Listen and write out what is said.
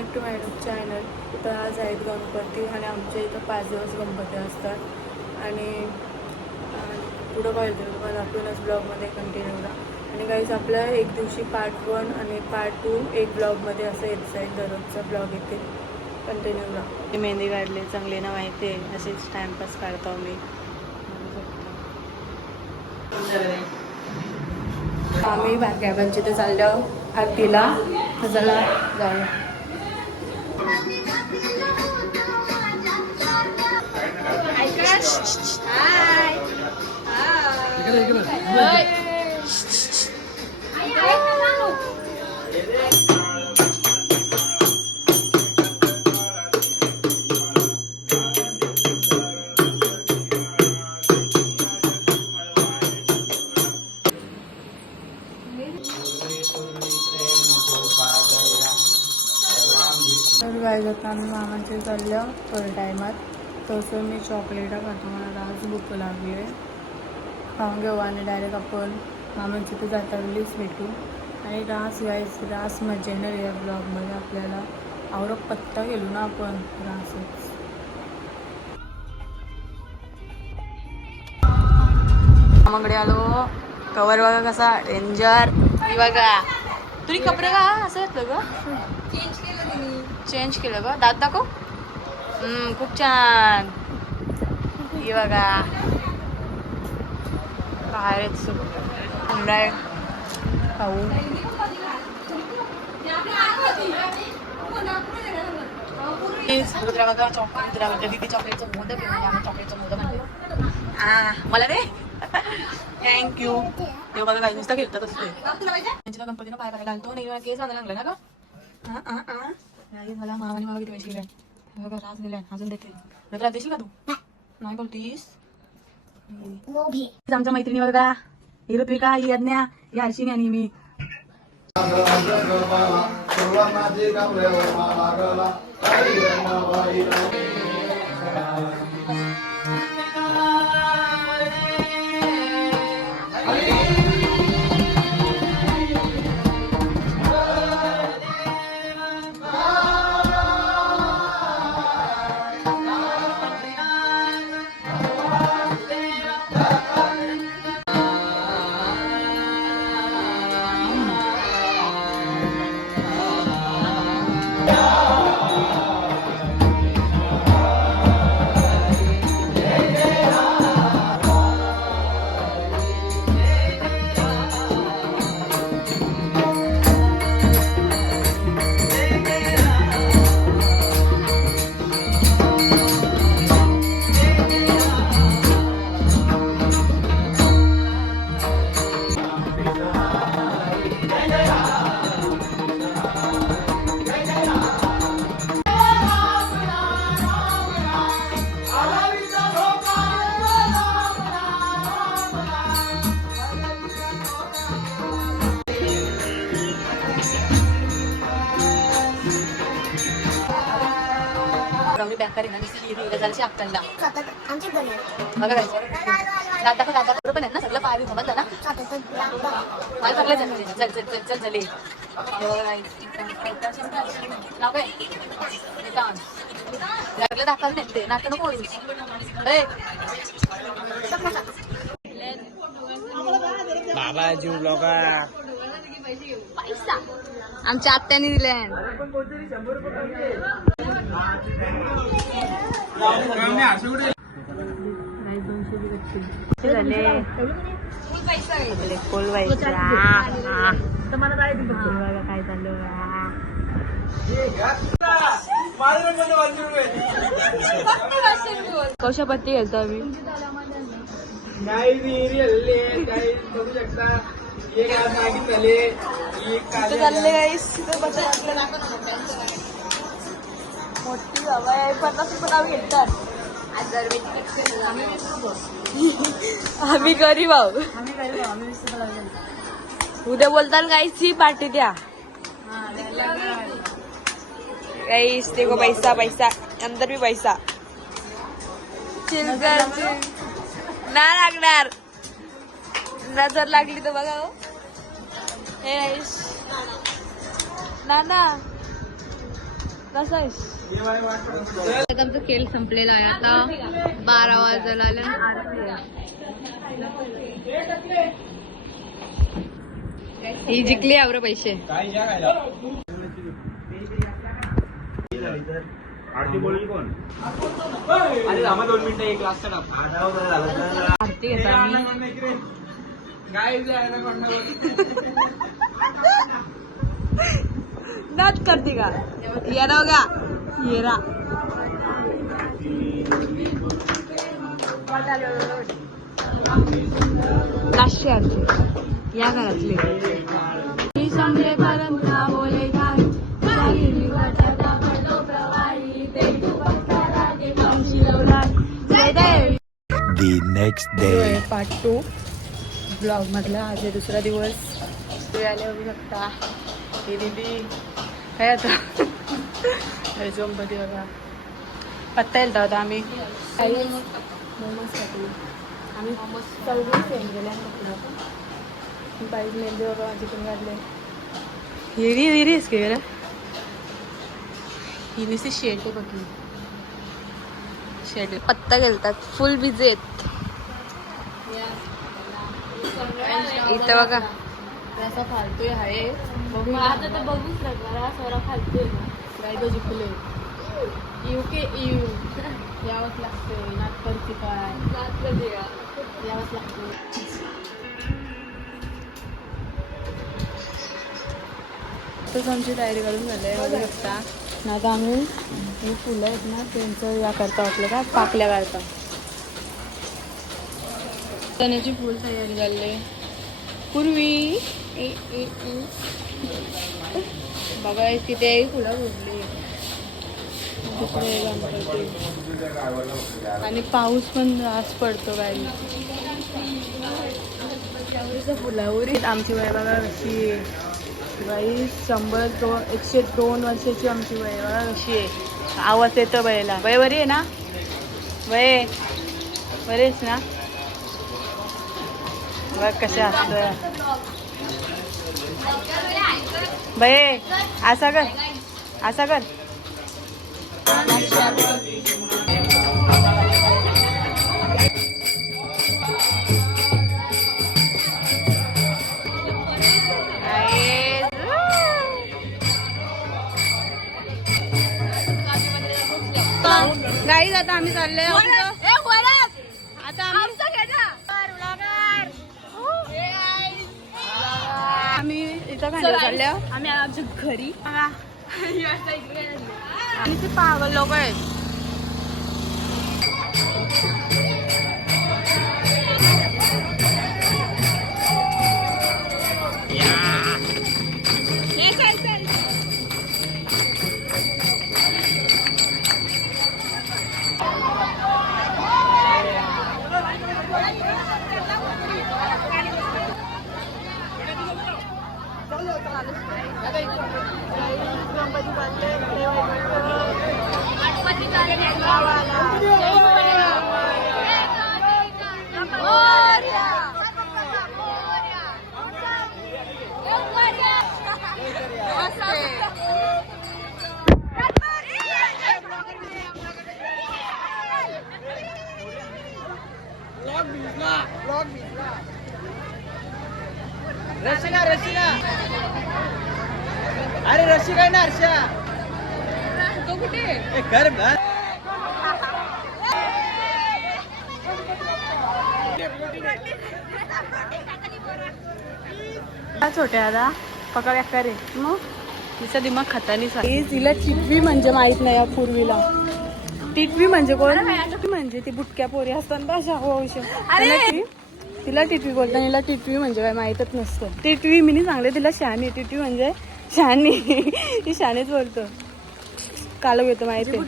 Back to my channel. तर आज आहेत गणपती आणि आमच्या इथं 5 दिवस गणपती असतात आणि पुढं पाहिजे तुम्हाला दाखवूनच ब्लॉगमध्ये कंटिन्यू करा. आणि काहीच आपल्या एक दिवशी पार्ट 1 आणि पार्ट 2 एक ब्लॉगमध्ये असं येत जाईल. दररोजचा ब्लॉग येते कंटिन्यू करा. मेहंदी काढली चांगली ना माहिती आहे, असेच टाइमपास काढतो मी. आम्ही भाग्याबांची ते चाललो आरतीला. चला जाऊया. तर काय जातं आम्ही मामाचे चाललं फुल टायमात. तसं मी चॉकलेटा खातो, मला आज भूक लागली आहे. खाऊन घेऊ आणि डायरेक्ट आपण मामाच्या तिथे जाता वेळीच भेटू. आणि रास रास मजा येणार या ब्लॉगमध्ये आपल्याला. आवरक पत्ता गेलो ना आपण रासच. मामाकडे आलो. कवर बघा कसा डेंजर बघा. तुम्ही कपडे का असं येतं ग? चेंज केलं ग. दात दाखव. खूप छान. हे बघा बाहेरच खाऊ. बघा चॉकलेट चॉकलेटचं मोदक आहे. चॉकलेटचं मोदक म्हणतो मला रे. थँक्यू. ते बघा काही नुसतं घेतात असते. त्यांच्या गणपतीनं पाय करायला घालतो. नाही केस बांधायला लागला ना ग. मला मामाने मला किती पैसे दिले बघा. राज दिलाय अजून देते. त्रास देशील का तू? नाही बोलतीस. आमच्या मैत्रिणी बघा. ही ऋत्विका, ही यज्ञा, ही हर्षिनी आणि मी. पण आहे ना सगळं पाय समजलं ना. पाय सगळं चल चले नाव काय लागलं दाखल नाही ते नाटक नको. बाबा जीव लोका पैसा आमच्या आत्याने दिले. काय चालू कशापत्ती घ्यायचो आम्ही. मोठी हवा आहे. 50 रुपये नाव घेतात. आम्ही गरीब आहोत. उद्या बोलताल गाईची पार्टी द्या. गाईस देखो पैसा पैसा अंदर भी पैसा. ना लागणार. नजर लागली तर बघा. ना कसा आहेस? आमचा खेळ संपलेला आहे आता 12 वाजायला आले आणि आरती आहे. ही जिंकली यावर पैसे. आरती बोलली कोण? अरे थांबा 2 मिनिटं एक लास्ट आरती घेता आम्ही. नाच करते का येरा का येरा लास्ट आरती या घरातले समजे पर्यंत बोले The next day. Part 2 blog मधला. आज आहे दुसरा दिवस. तुम्ही आले बघू शकता. ही दीदी काय आता गणपती बघा पत्ता येलता होता आम्ही मोमोज खातो. आम्ही चौघी सेम गेल्या बाईक मेहंदी बघा माझी पण काढले. हिरीच के रे ही नुसती शेट आहे बघी. शेट पत्ता गेलतात फुल बिझी आहेत इथं बघा. असा फालतोय आहे बघू आता तर बघूच लागला. सोरा फालतोय गायदो जिंकले यावंच लागते. नाच करते काय यावंच लागते. तसंच आमची तयारी करून झालंय बघू शकता ना. आता आम्ही ही फुलं आहेत ना त्यांचं या करता आपलं का पाकल्या काढता. चण्याची फुल तयारी झाली पूर्वी बघा तिथे फुलं फुटली. दुसरे गणपती आणि पाऊस पण आज पडतो काही. फुलावरी आमची वय बघा कशी बाई 102 वर्षाची आमची वय बघा कशी आहे. आवाज येतो बाईला. बाई बरी आहे ना? बाई बरी आहेस ना? बघ कशा असतं बाई. असा कर असा कर. गाईज आता आम्ही चाललोय आता आम्ही इथं खायला चाललो. आम्ही आमच्या घरी आणि ते पागल लोक आहेत. रशिका अरे रशिका आहे ना हर्षा. तो कुठे घर छोट्या दादा पकड का रे मग तिचा दिमाग खातानी तिला टिटवी म्हणजे माहित नाही. या पूर्वीला टिटवी म्हणजे कोण म्हणजे ती बुटक्या पोरी असतात अशा तिला टिटवी बोलतात. तिला टिटवी म्हणजे काय माहीतच नसतं. टिटवी मी नाही सांगले तिला शहाणी. टिटवी म्हणजे शहाणी. ती शहाणीच बोलतो. काल घेतो माहिती.